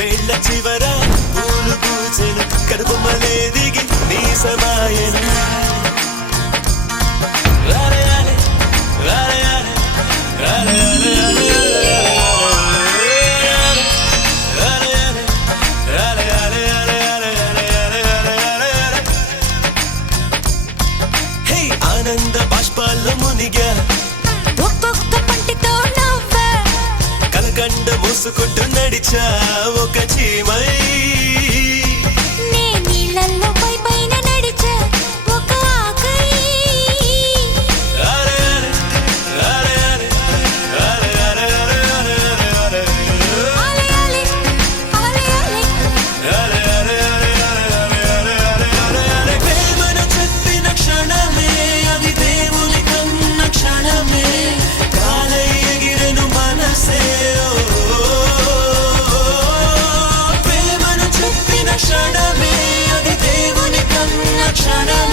వేళ్ళ చివర పూలు పూచెను కడుపుమలే దిగి నీ సమాయను ఆనంద బాష్పాల్లో మునిగా ఒక్కొక్క పంటితో నవ్వా కలకండ మూసుకుంటూ నడిచా ఒక చీమై నే నీళ్ళల్లో పై పైన నడిచా ఒక ఆకై ప్రేమను చెప్పిన క్షణమే అది దేవుని కన్న క్షణమే కాలై ఎగిరెను మనసే ప్రేమను చెప్పిన క్షణమే అది దేవుని కన్న క్షణమే